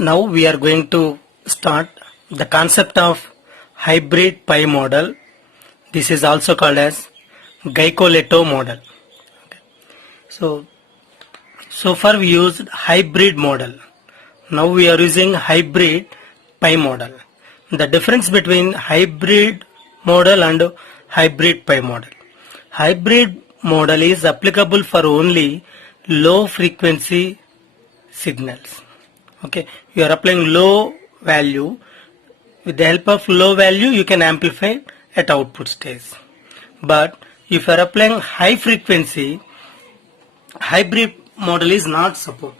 Now we are going to start the concept of hybrid pi model. This is also called as Geico-Leto model. So far we used hybrid model. Now we are using hybrid pi model. The difference between hybrid model and hybrid pi model. Hybrid model is applicable for only low frequency signals. Okay, you are applying low value. With the help of low value you can amplify at output stage. But if you are applying high frequency, hybrid model is not supported.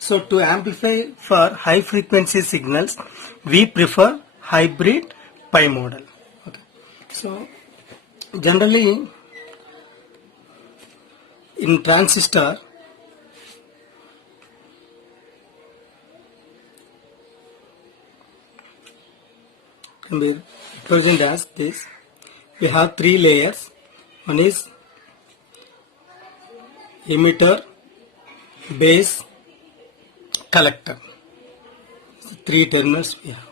So to amplify for high frequency signals, we prefer hybrid pi model. Okay. So generally in transistor, can be represented as this. We have three layers. One is emitter, base, collector. Three terminals we have.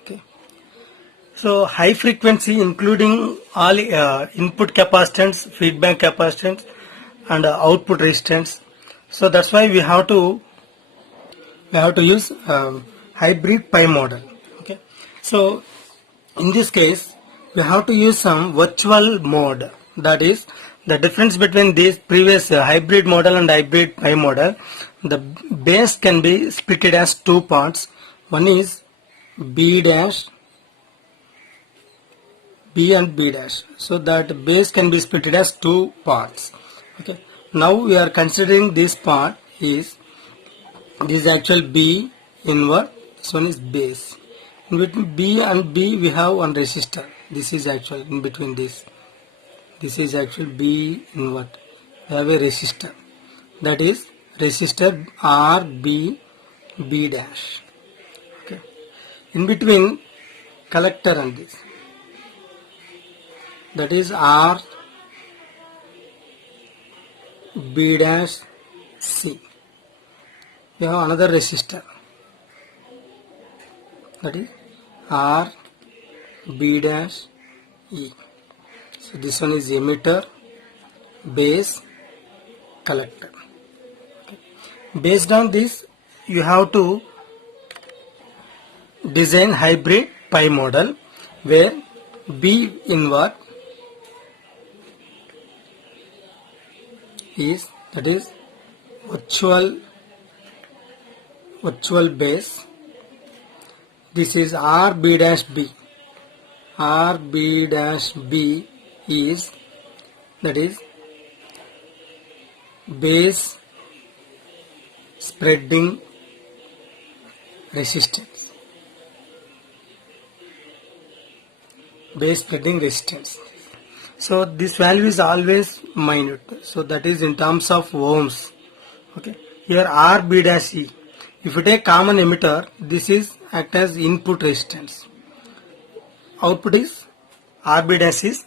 Okay. So high frequency including all input capacitance, feedback capacitance and output resistance. So that's why we have to use hybrid pi model. Okay. So in this case we have to use some virtual mode. That is the difference between this previous hybrid model and hybrid pi model. The base can be split as two parts. One is B dash, B and B dash. So that base can be split as two parts. Okay. Now we are considering this part is this actual B invert. This one is base. In between B and B we have one resistor. This is actual in between this. This is actual B invert. We have a resistor. That is resistor RB B dash. Okay. In between collector and this. That is R B dash C. We have another resistor. That is R B dash E. So this one is emitter, base, collector. Okay. Based on this, you have to design hybrid pi model where B invert is, that is virtual base. This is RB dash B. RB dash B is, that is base spreading resistance. Base spreading resistance. So this value is always minute. So that is in terms of ohms. Okay. Here RB dash E. If you take common emitter, this is act as input resistance. Output is RB dash is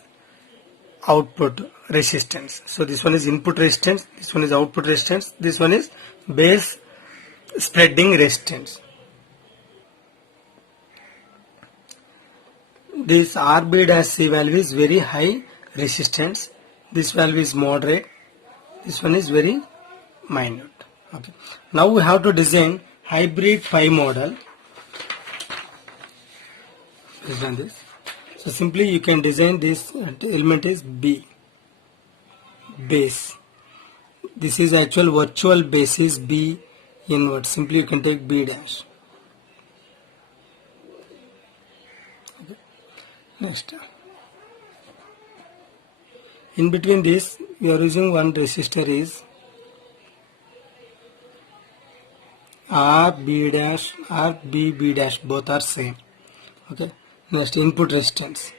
output resistance. So this one is input resistance, this one is output resistance, this one is base spreading resistance. This RB dash C value is very high resistance, this value is moderate, this one is very minute. Okay. Now we have to design hybrid pi model based on this. So simply you can design this element is B, base. This is actual virtual base is B invert. Simply you can take B dash. Okay. Next. In between this we are using one resistor is RB dash, RB dash, both are same. Okay. Next input resistance,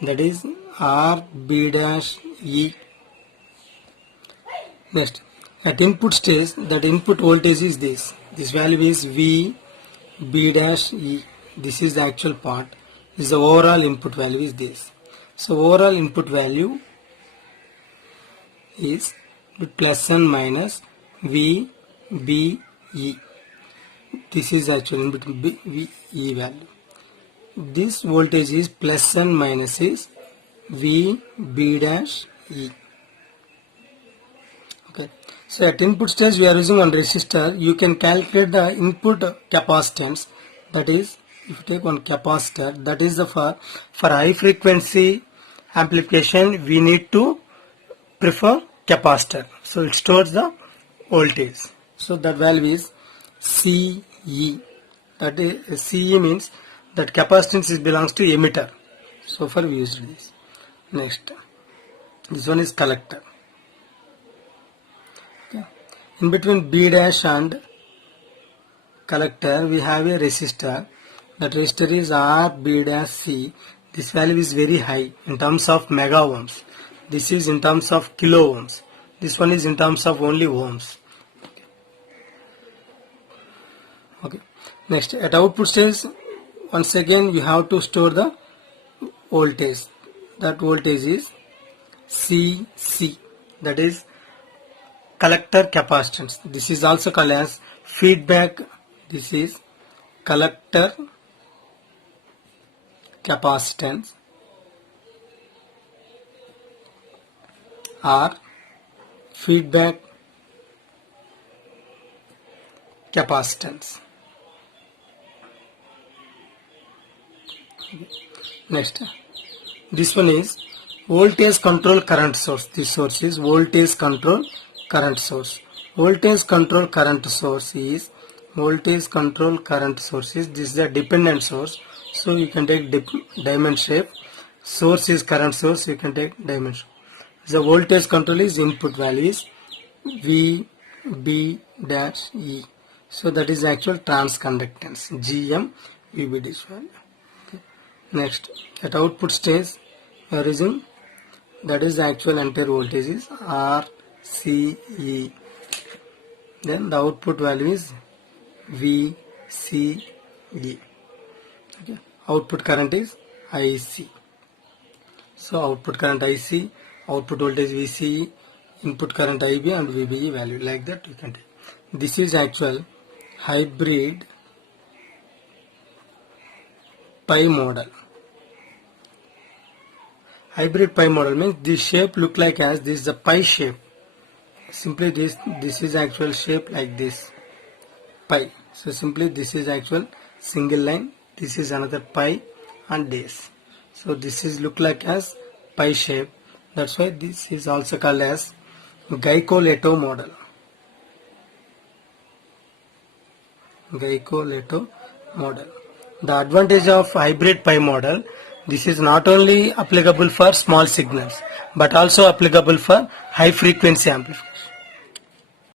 that is RB dash E. Next at input stage, that input voltage is this. This value is V B dash E. This is the actual part. This is the overall input value is this. So overall input value is plus and minus V B E. This is actually in between B, V, E value. This voltage is plus and minus is V, B dash, E. Okay. So at input stage we are using one resistor. You can calculate the input capacitance. That is, if you take one capacitor, that is the for high frequency amplification we need to prefer capacitor. So it stores the voltage. So that value is CE. That is CE means that capacitance belongs to emitter. So far we used this. Next, this one is collector. Okay. In between B dash and collector we have a resistor. That resistor is R B dash C. This value is very high in terms of mega ohms. This is in terms of kilo ohms. This one is in terms of only ohms. Okay. Next, at output stage, once again we have to store the voltage. That voltage is CC. That is collector capacitance. This is also called as feedback. This is collector capacitance or feedback capacitance. Next, this one is voltage control current source. This source is voltage control current source. Voltage control current source is this is the dependent source. So you can take diamond shape. Source is current source. You can take diamond shape. The voltage control is input value is V B dash E. So that is actual transconductance GM VB dash value. Okay. Next, at output stage we are using, that is the actual entire voltage is RCE. Then the output value is VCE. Okay. Output current is IC. So output current IC, output voltage VCE, input current IB and VBE value, like that you can take. This is actual hybrid pi model. Hybrid pi model means this shape look like as this is the pi shape. Simply this is actual shape like this, pi. So simply this is actual single line. This is another pi and this. So this is look like as pi shape. That's why this is also called as Geico-Leto model. Geico-Leto model. The advantage of hybrid pi model, this is not only applicable for small signals but also applicable for high frequency amplification.